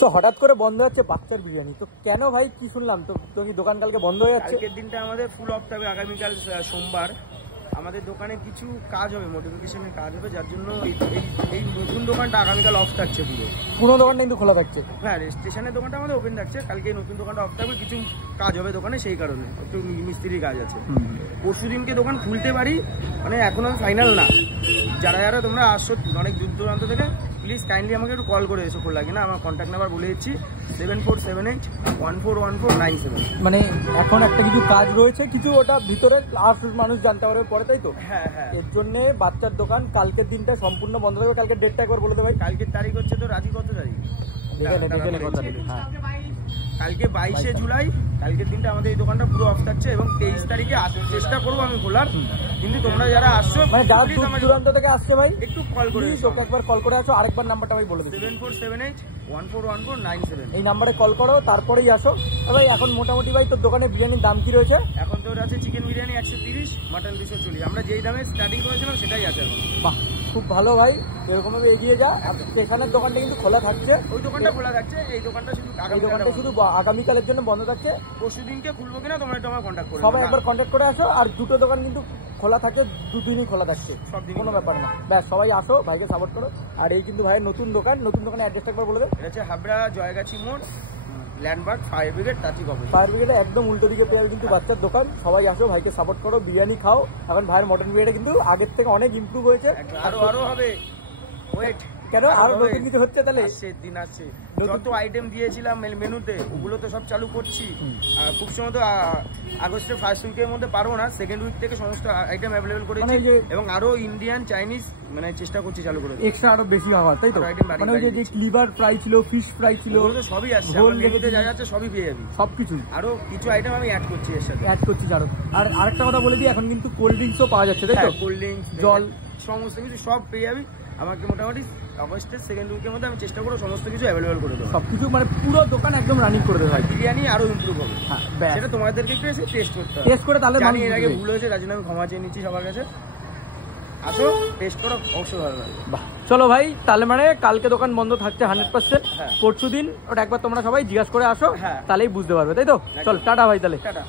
তো হঠাৎ করে বন্ধ হচ্ছে বাচ্চার বিরিয়ানি, তো কেন ভাই কি শুনলাম? তো তুমি দোকান কালকে বন্ধ হয়ে যাচ্ছে? কালকের দিনটা আমাদের ফুল অফ থাকবে। আগামীকাল সোমবার আমাদের দোকানে কিছু কাজ হবে, মডিফিকেশনের কাজ হবে, যার জন্য এই নতুন দোকানটা আগামীকাল অফ থাকছে। পুরো দোকানটা কিন্তু খোলা থাকছে। হ্যাঁ, স্টেশনের দোকানটা আমাদের ওপেন থাকছে। কালকে নতুন দোকানটা অফ থাকবে, কিছু কাজ হবে দোকানে, সেই কারণে একটু মিস্ত্রির কাজ আছে। পরশু দিনকে দোকান খুলতে পারি, মানে এখনো ফাইনাল না। যারা যারা তোমরা আসছো অনেক দূর দূরান্ত থেকে, প্লিজ কাইন্ডলি আমাকে একটু কল করে এসো খোলা কিনা। আমার কন্ট্যাক্ট নাম্বার বলে দিচ্ছি 7478141497। মানে এখন একটা কিছু কাজ রয়েছে, কিছু ওটা ভিতরে আর মানুষ জানতে পারবে পরে, তাই তো? হ্যাঁ হ্যাঁ, এর জন্য বাচ্চার দোকান কালকের দিনটা সম্পূর্ণ বন্ধ থাকবে। কালকের ডেটটা একবার বলে দে ভাই। কালকের তারিখ হচ্ছে তো রাজি কত তারিখ? কালকে 22শে জুলাই। কালকের দিনটা আমাদের এই দোকানটা পুরো অফ থাকছে এবং 23 তারিখে চেষ্টা করবো আমি খোলার। কিন্তু তোমরা যারা আসছো, মানে যারা দূর দূরান্ত থেকে আসছে ভাই, একটু কল করে তোকে একবার কল করে আসো। আরেকবার নাম্বারটা ভাই বলে দিই, 7478141497। এই নাম্বারে কল করো, তারপরেই আসো। ভাই এখন মোটামুটি ভাই তোর দোকানে বিরিয়ানির দাম কি রয়েছে? এখন তোর আছে চিকেন বিরিয়ানি 130, মাটন 240। আমরা যেই দামে স্টার্টিং করেছিলাম সেটাই আছে এখন। বাহ, খুব ভালো ভাই, এরকম ভাবে এগিয়ে যা। স্টেশনের দোকানটা কিন্তু খোলা থাকছে, ওই দোকানটা খোলা থাকছে। এই দোকানটা শুধু আগামীকালের জন্য বন্ধ থাকছে। পরশু দিনকে খুলবো কিনা তোমরা একটু আমার কন্ট্যাক্ট করো, সবাই একবার কন্ট্যাক্ট করে আসো। আর দুটো দোকান কিন্তু খোলা থাকে, দুদিনই খোলা থাকছে, কোনো ব্যাপার না। ব্যাস, সবাই আসো, ভাইকে সাপোর্ট করো। আর এই কিন্তু ভাইয়ের নতুন দোকানের অ্যাড্রেসটা একবার বলে দেবে। এটা হচ্ছে হাবড়া জয়গাছি মোড়, ল্যান্ডমার্ক ফায়ার ব্রিগেড, টাচিক অফিস। ফায়ার ব্রিগেডে একদম উল্টো দিকে পেয়ে যাবে কিন্তু বাচ্চার দোকান। সবাই আসো, ভাইকে সাপোর্ট করো, বিরিয়ানি খাও। এখন ভাইয়ের মটন বিরিয়ানি কিন্তু আগের থেকে অনেক ইমপ্রুভ হয়েছে। আরো হবে, ওয়েট। কেন আরো নতুন কিছু হচ্ছে? তাহলে দিন আসছে, যত আইটেম দিয়েছিলাম মেনুতে ওগুলো তো সব চালু করছি। খুব সময় তো আগস্টের ফার্স্ট উইকের মধ্যে পারবো না, সেকেন্ড উইক থেকে সমস্ত আইটেম অ্যাভেলেবল করেছি। এবং আরো ইন্ডিয়ান চাইনিজ মানে চেষ্টা করছি চালু করে এক্সট্রা আরো বেশি খাবার, তাই তো? মানে ওই যে লিভার ফ্রাই ছিল, ফিশ ফ্রাই ছিল, সবই আসছে মেনুতে, যা যাচ্ছে সবই পেয়ে যাবি, সবকিছু। আরো কিছু আইটেম আমি অ্যাড করছি এর সাথে, আরো। আর আরেকটা কথা বলে দিই, এখন কিন্তু কোল্ড ড্রিঙ্কসও পাওয়া যাচ্ছে, তাই তো? কোল্ড ড্রিঙ্কস, জল, সমস্ত কিছু সব পেয়ে যাবি। আমাকে মোটামুটি আগস্টের সেকেন্ড উইকের মধ্যে আমি চেষ্টা করবো সমস্ত কিছু অ্যাভেলেবল করে দেবো। সবকিছু মানে পুরো দোকান একদম রানিং করে দেবো। বিরিয়ানি আরো ইমপ্রুভ হবে, সেটা তোমাদেরকে একটু এসে টেস্ট করতে হবে। টেস্ট করে তাহলে জানি এর আগে ভুল হয়েছে, তার জন্য আমি ক্ষমা চেয়ে নিচ্ছি সবার কাছে। আসো, টেস্ট করো, অবশ্যই ভালো লাগবে। চলো ভাই, তাহলে মানে কালকে দোকান বন্ধ থাকছে 100%। পরশু দিন ওটা একবার তোমরা সবাই জিজ্ঞাসা করে আসো, তাহলেই বুঝতে পারবে, তাই তো? চল, টাটা ভাই, তাহলে টাটা।